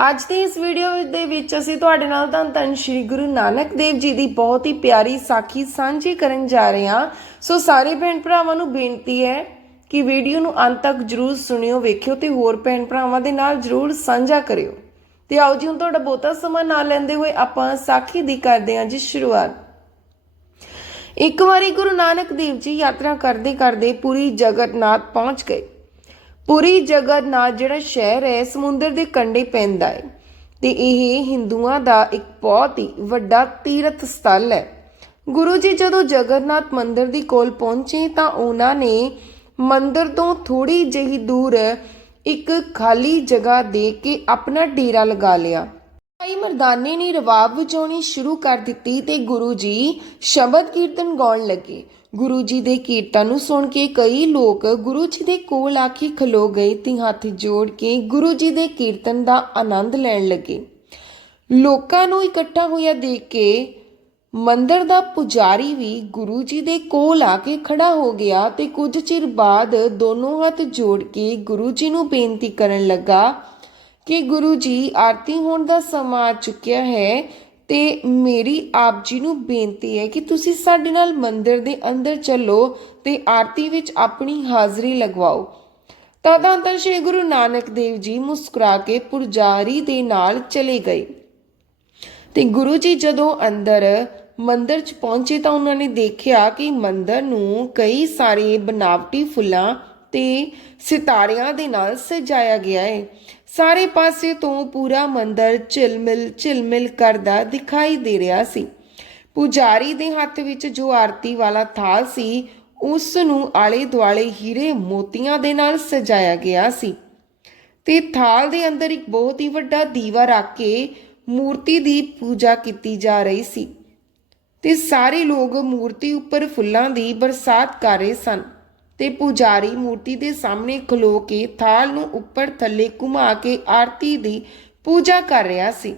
ਅੱਜ ਦੀ ਇਸ ਵੀਡੀਓ ਦੇ ਵਿੱਚ ਅਸੀਂ ਤੁਹਾਡੇ ਨਾਲ ਧੰਨ ਧੰਨ ਸ਼੍ਰੀ ਗੁਰੂ ਨਾਨਕ ਦੇਵ ਜੀ ਦੀ ਬਹੁਤ ਹੀ ਪਿਆਰੀ ਸਾਖੀ ਸਾਂਝੀ ਕਰਨ ਜਾ ਰਹੇ ਹਾਂ। ਸੋ ਸਾਰੇ ਭੈਣ ਭਰਾਵਾਂ ਨੂੰ ਬੇਨਤੀ ਹੈ ਕਿ ਵੀਡੀਓ ਨੂੰ ਅੰਤ ਤੱਕ ਜਰੂਰ ਸੁਣਿਓ, ਵੇਖਿਓ ਤੇ ਹੋਰ ਭੈਣ ਭਰਾਵਾਂ ਦੇ ਨਾਲ ਜਰੂਰ ਸਾਂਝਾ ਕਰਿਓ। ਤੇ ਆਓ ਜੀ, ਹੁਣ ਤੁਹਾਡਾ ਬਹੁਤਾ ਸਮਾਂ ਨਾ ਲੈਂਦੇ ਹੋਏ ਆਪਾਂ ਸਾਖੀ ਦੀ ਕਰਦੇ ਹਾਂ ਜੀ ਸ਼ੁਰੂਆਤ। ਇੱਕ ਵਾਰੀ ਗੁਰੂ ਨਾਨਕ ਦੇਵ ਜੀ ਯਾਤਰਾ ਕਰਦੇ ਕਰਦੇ ਪੂਰੀ ਜਗਤਨਾਥ ਪਹੁੰਚ ਗਏ। ਪੂਰੀ ਜਗਨਨਾਥ ਜਿਹੜਾ ਸ਼ਹਿਰ ਹੈ, ਸਮੁੰਦਰ ਦੇ ਕੰਢੇ ਪੈਂਦਾ ਹੈ। ਤੇ ਇਹ ਹਿੰਦੂਆਂ ਦਾ ਇੱਕ ਬਹੁਤ ਹੀ ਵੱਡਾ ਤੀਰਥ ਸਥਲ ਹੈ। ਗੁਰੂ ਜੀ ਜਦੋਂ ਜਗਨਨਾਥ ਮੰਦਿਰ ਦੀ ਕੋਲ ਪਹੁੰਚੇ ਤਾਂ ਉਹਨਾਂ ਨੇ ਮੰਦਿਰ ਤੋਂ ਥੋੜੀ ਜਿਹੀ ਦੂਰ ਇੱਕ ਖਾਲੀ ਜਗ੍ਹਾ ਦੇ ਕੇ ਆਪਣਾ ਡੇਰਾ ਲਗਾ ਲਿਆ। ਭਾਈ ਮਰਦਾਨੇ ਨੇ ਰਵਾਬ ਵਜਾਉਣੀ ਸ਼ੁਰੂ ਕਰ ਦਿੱਤੀ ਤੇ ਗੁਰੂ ਜੀ ਸ਼ਬਦ ਕੀਰਤਨ ਗਾਉਣ ਲੱਗੇ। ਗੁਰੂ ਜੀ ਦੇ ਕੀਰਤਨ ਨੂੰ ਸੁਣ ਕੇ ਕਈ ਲੋਕ ਗੁਰੂ ਜੀ ਦੇ ਕੋਲ ਆ ਕੇ ਖਲੋ ਗਏ ਤੇ ਹੱਥ ਜੋੜ ਕੇ ਗੁਰੂ ਜੀ ਦੇ ਕੀਰਤਨ ਦਾ ਆਨੰਦ ਲੈਣ ਲੱਗੇ। ਲੋਕਾਂ ਨੂੰ ਇਕੱਠਾ ਹੋਇਆ ਦੇਖ ਕੇ ਮੰਦਰ ਦਾ ਪੁਜਾਰੀ ਵੀ ਗੁਰੂ ਜੀ ਦੇ ਕੋਲ ਆ ਕੇ ਖੜਾ ਹੋ ਗਿਆ ਤੇ ਕੁਝ ਚਿਰ ਬਾਅਦ ਦੋਨੋਂ ਹੱਥ ਜੋੜ ਕੇ ਗੁਰੂ ਜੀ ਨੂੰ ਬੇਨਤੀ ਕਰਨ ਲੱਗਾ ਕਿ ਗੁਰੂ ਜੀ ਆਰਤੀ ਹੋਣ ਦਾ ਸਮਾਂ ਆ ਚੁੱਕਿਆ ਹੈ ਤੇ ਮੇਰੀ ਆਪ ਜੀ ਨੂੰ ਬੇਨਤੀ ਹੈ ਕਿ ਤੁਸੀਂ ਸਾਡੇ ਨਾਲ ਮੰਦਿਰ ਦੇ ਅੰਦਰ ਚੱਲੋ ਤੇ ਆਰਤੀ ਵਿੱਚ ਆਪਣੀ ਹਾਜ਼ਰੀ ਲਗਵਾਓ। ਤਦਾਂ ਤਾਂ ਸ੍ਰੀ ਗੁਰੂ ਨਾਨਕ ਦੇਵ ਜੀ ਮੁਸਕਰਾ ਕੇ ਪੁਜਾਰੀ ਦੇ ਨਾਲ ਚਲੇ ਗਏ। ਤੇ ਗੁਰੂ ਜੀ ਜਦੋਂ ਅੰਦਰ ਮੰਦਰ 'ਚ ਪਹੁੰਚੇ ਤਾਂ ਉਹਨਾਂ ਨੇ ਦੇਖਿਆ ਕਿ ਮੰਦਰ ਨੂੰ ਕਈ ਸਾਰੇ ਬਨਾਵਟੀ ਫੁੱਲਾਂ ਤੇ ਸਿਤਾਰਿਆਂ ਦੇ ਨਾਲ ਸਜਾਇਆ ਗਿਆ ਹੈ ਸਾਰੇ ਪਾਸੇ ਤੋਂ ਪੂਰਾ ਮੰਦਰ ਝਿਲਮਿਲ ਝਿਲਮਿਲ ਕਰਦਾ ਦਿਖਾਈ ਦੇ ਰਿਹਾ ਸੀ। ਪੁਜਾਰੀ ਦੇ ਹੱਥ ਵਿੱਚ ਜੋ ਆਰਤੀ ਵਾਲਾ ਥਾਲ ਸੀ ਉਸ ਨੂੰ ਆਲੇ ਦੁਆਲੇ ਹੀਰੇ ਮੋਤੀਆਂ ਦੇ ਨਾਲ ਸਜਾਇਆ ਗਿਆ ਸੀ। ਤੇ ਥਾਲ ਦੇ ਅੰਦਰ ਇੱਕ ਬਹੁਤ ਹੀ ਵੱਡਾ ਦੀਵਾ ਰੱਖ ਕੇ ਮੂਰਤੀ ਦੀ ਪੂਜਾ ਕੀਤੀ ਜਾ ਰਹੀ ਸੀ। ਤੇ ਸਾਰੇ ਲੋਕ ਮੂਰਤੀ ਉੱਪਰ ਫੁੱਲਾਂ ਦੀ ਬਰਸਾਤ ਕਰ ਰਹੇ ਸਨ। ਤੇ ਪੁਜਾਰੀ ਮੂਰਤੀ ਦੇ ਸਾਹਮਣੇ ਖਲੋ ਕੇ ਥਾਲ ਨੂੰ ਉੱਪਰ ਥੱਲੇ ਘੁਮਾ ਕੇ ਆਰਤੀ ਦੀ ਪੂਜਾ ਕਰ ਰਿਹਾ ਸੀ।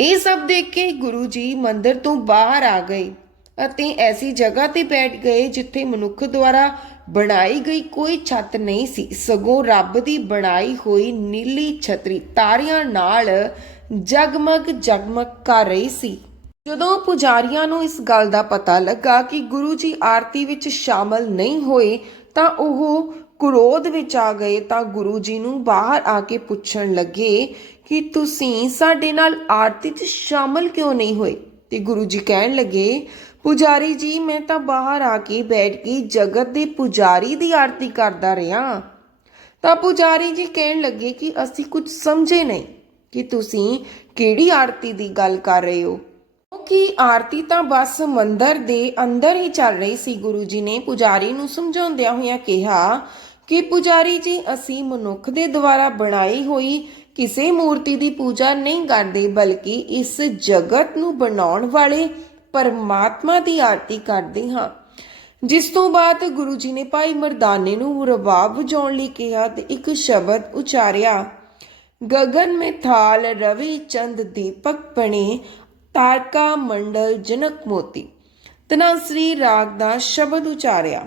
ਇਹ ਸਭ ਦੇਖ ਕੇ ਗੁਰੂ ਜੀ ਮੰਦਿਰ ਤੋਂ ਬਾਹਰ ਆ ਗਏ ਅਤੇ ਐਸੀ ਜਗ੍ਹਾ ਤੇ ਬੈਠ ਗਏ ਜਿੱਥੇ ਮਨੁੱਖ ਦੁਆਰਾ ਬਣਾਈ ਗਈ ਕੋਈ ਛੱਤ ਨਹੀਂ ਸੀ। ਸਗੋਂ ਰੱਬ ਦੀ ਬਣਾਈ ਹੋਈ ਨੀਲੀ ਛਤਰੀ ਤਾਰਿਆਂ ਨਾਲ ਜਗਮਗ ਜਗਮਗ ਕਰ ਰਹੀ ਸੀ। ਜਦੋਂ ਪੁਜਾਰੀਆਂ ਨੂੰ ਇਸ ਗੱਲ ਦਾ ਪਤਾ ਲੱਗਾ ਕਿ ਗੁਰੂ ਜੀ ਆਰਤੀ ਵਿੱਚ ਸ਼ਾਮਲ ਨਹੀਂ ਹੋਏ, ਤਾਂ ਉਹ ਕ੍ਰੋਧ ਵਿੱਚ ਆ ਗਏ, ਤਾਂ ਗੁਰੂ ਜੀ ਨੂੰ ਬਾਹਰ ਆ ਕੇ ਪੁੱਛਣ ਲੱਗੇ ਕਿ ਤੁਸੀਂ ਸਾਡੇ ਨਾਲ ਆਰਤੀ 'ਚ ਸ਼ਾਮਲ ਕਿਉਂ ਨਹੀਂ ਹੋਏ? ਤੇ ਗੁਰੂ ਜੀ ਕਹਿਣ ਲੱਗੇ, ਪੁਜਾਰੀ ਜੀ, ਮੈਂ ਤਾਂ ਬਾਹਰ ਆ ਕੇ ਬੈਠ ਕੇ ਜਗਤ ਦੇ ਪੁਜਾਰੀ ਦੀ ਆਰਤੀ ਕਰਦਾ ਰਿਹਾ। ਤਾਂ ਪੁਜਾਰੀ ਜੀ ਕਹਿਣ ਲੱਗੇ ਕਿ ਅਸੀਂ ਕੁਝ ਸਮਝੇ ਨਹੀਂ ਕਿ ਤੁਸੀਂ ਕਿਹੜੀ ਆਰਤੀ ਦੀ ਗੱਲ ਕਰ ਰਹੇ ਹੋ। ਕਿ ਆਰਤੀ ਤਾਂ ਬਸ ਮੰਦਰ ਦੇ ਅੰਦਰ ਹੀ ਚੱਲ ਰਹੀ ਸੀ, ਗੁਰੂ ਜੀ ਨੇ ਪੁਜਾਰੀ ਨੂੰ ਸਮਝਾਉਂਦਿਆਂ ਹੋਇਆਂ ਕਿਹਾ ਕਿ ਪੁਜਾਰੀ ਜੀ, ਅਸੀਂ ਮਨੁੱਖ ਦੇ ਦੁਆਰਾ ਬਣਾਈ ਹੋਈ ਕਿਸੇ ਮੂਰਤੀ ਦੀ ਪੂਜਾ ਨਹੀਂ ਕਰਦੇ, ਬਲਕਿ ਇਸ ਜਗਤ ਨੂੰ ਬਣਾਉਣ ਵਾਲੇ ਪਰਮਾਤਮਾ ਦੀ ਆਰਤੀ ਕਰਦੇ ਹਾਂ। ਜਿਸ ਤੋਂ ਬਾਅਦ ਗੁਰੂ ਜੀ ਨੇ ਭਾਈ ਮਰਦਾਨੇ ਨੂੰ ਰਬਾਬ ਵਜਾਉਣ ਲਈ ਕਿਹਾ ਤੇ ਇੱਕ ਸ਼ਬਦ ਉਚਾਰਿਆ, ਗਗਨ ਮੇ ਥਾਲ ਰਵੀ ਚੰਦ ਦੀਪਕ ਬਣੇ ਤਾਰਕਾ ਮੰਡਲ ਜਨਕ ਮੋਤੀ। ਤਨਾਸਰੀ ਰਾਗ ਦਾ ਸ਼ਬਦ ਉਚਾਰਿਆ।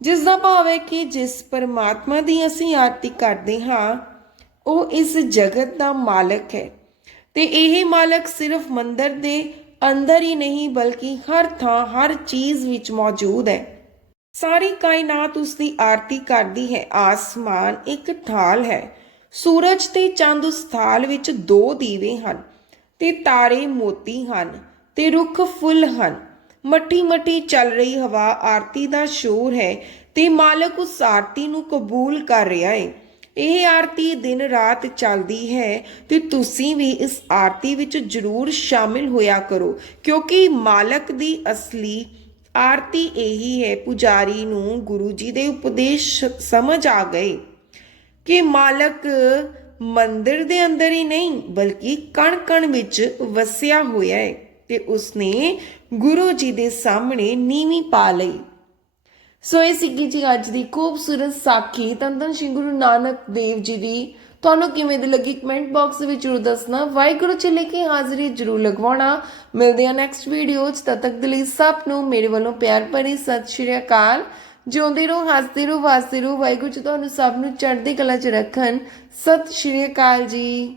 ਜਿਸ ਦਾ ਭਾਵ ਹੈ ਕਿ ਜਿਸ ਪਰਮਾਤਮਾ ਦੀ ਅਸੀਂ ਆਰਤੀ ਕਰਦੇ ਹਾਂ, ਉਹ ਇਸ ਜਗਤ ਦਾ ਮਾਲਕ ਹੈ। ਤੇ ਇਹ ਮਾਲਕ ਸਿਰਫ ਮੰਦਰ ਦੇ ਅੰਦਰ ਹੀ ਨਹੀਂ, ਬਲਕਿ ਹਰ ਥਾਂ, ਹਰ ਚੀਜ਼ ਵਿੱਚ ਮੌਜੂਦ ਹੈ। ਸਾਰੀ ਕਾਇਨਾਤ ਉਸ ਦੀ ਆਰਤੀ ਕਰਦੀ ਹੈ। ਆਸਮਾਨ ਇੱਕ ਥਾਲ ਹੈ। ਸੂਰਜ ਤੇ ਚੰਦ ਉਸ ਥਾਲ ਵਿੱਚ ਦੋ ਦੀਵੇ ਹਨ। ਤੇ ਤਾਰੇ ਮੋਤੀ ਹਨ ਤੇ ਰੁੱਖ ਫੁੱਲ ਹਨ। ਮੱਠੀ ਮੱਠੀ ਚੱਲ ਰਹੀ ਹਵਾ ਆਰਤੀ ਦਾ ਸ਼ੋਰ ਹੈ ਤੇ ਮਾਲਕ ਉਸ ਆਰਤੀ ਨੂੰ ਕਬੂਲ ਕਰ ਰਿਹਾ ਹੈ ਇਹ ਆਰਤੀ ਦਿਨ ਰਾਤ ਚੱਲਦੀ ਹੈ ਤੇ ਤੁਸੀਂ ਵੀ ਇਸ ਆਰਤੀ ਵਿੱਚ ਜ਼ਰੂਰ ਸ਼ਾਮਿਲ ਹੋਇਆ ਕਰੋ, ਕਿਉਂਕਿ ਮਾਲਕ ਦੀ ਅਸਲੀ ਆਰਤੀ ਇਹੀ ਹੈ, ਪੁਜਾਰੀ ਨੂੰ ਗੁਰੂ ਜੀ ਦੇ ਉਪਦੇਸ਼ ਸਮਝ ਆ ਗਏ ਕਿ ਮਾਲਕ ਮੰਦਿਰ ਦੇ ਅੰਦਰ ਹੀ ਨਹੀਂ, ਬਲਕਿ ਕਣ-ਕਣ ਵਿੱਚ ਵਸਿਆ ਹੋਇਆ ਹੈ ਤੇ ਉਸਨੇ ਗੁਰੂ ਜੀ ਦੇ ਸਾਹਮਣੇ ਨੀਵੀਂ ਪਾ ਲਈ। ਸੋ ਇਹ ਸੀਗੀ ਜੀ ਅੱਜ ਦੀ ਖੂਬਸੂਰਤ ਸਾਖੀ। ਤੰਦਨ ਸ਼੍ਰੀ ਗੁਰੂ ਨਾਨਕ ਦੇਵ ਜੀ ਦੀ। ਤੁਹਾਨੂੰ ਕਿਵੇਂ ਦੀ ਲੱਗੀ ਕਮੈਂਟ ਬਾਕਸ ਵਿੱਚ ਜ਼ਰੂਰ ਦੱਸਣਾ। ਵਾਹਿਗੁਰੂ ਚ ਲੈ ਕੇ ਹਾਜ਼ਰੀ ਜ਼ਰੂਰ ਲਗਵਾਉਣਾ। ਮਿਲਦੇ ਆ ਨੈਕਸਟ ਵੀਡੀਓ ਚ। ਤਦ ਤੱਕ ਦੇ ਲਈ ਸਭ ਨੂੰ ਮੇਰੇ ਵੱਲੋਂ ਪਿਆਰ ਭਰੀ ਸਤਿ ਸ਼੍ਰੀ ਅਕਾਲ। ਜਿਉਂਦੇ ਰਹੋ, ਹੱਸਦੇ ਰਹੋ, ਵਸਦੇ ਰਹੋ। ਵਾਹਿਗੁਰੂ ਜੀ ਤੁਹਾਨੂੰ ਸਭ ਨੂੰ ਚੜ੍ਹਦੀ ਕਲਾ ਚ ਰੱਖਣ। ਸਤਿ ਸ਼੍ਰੀ ਅਕਾਲ ਜੀ।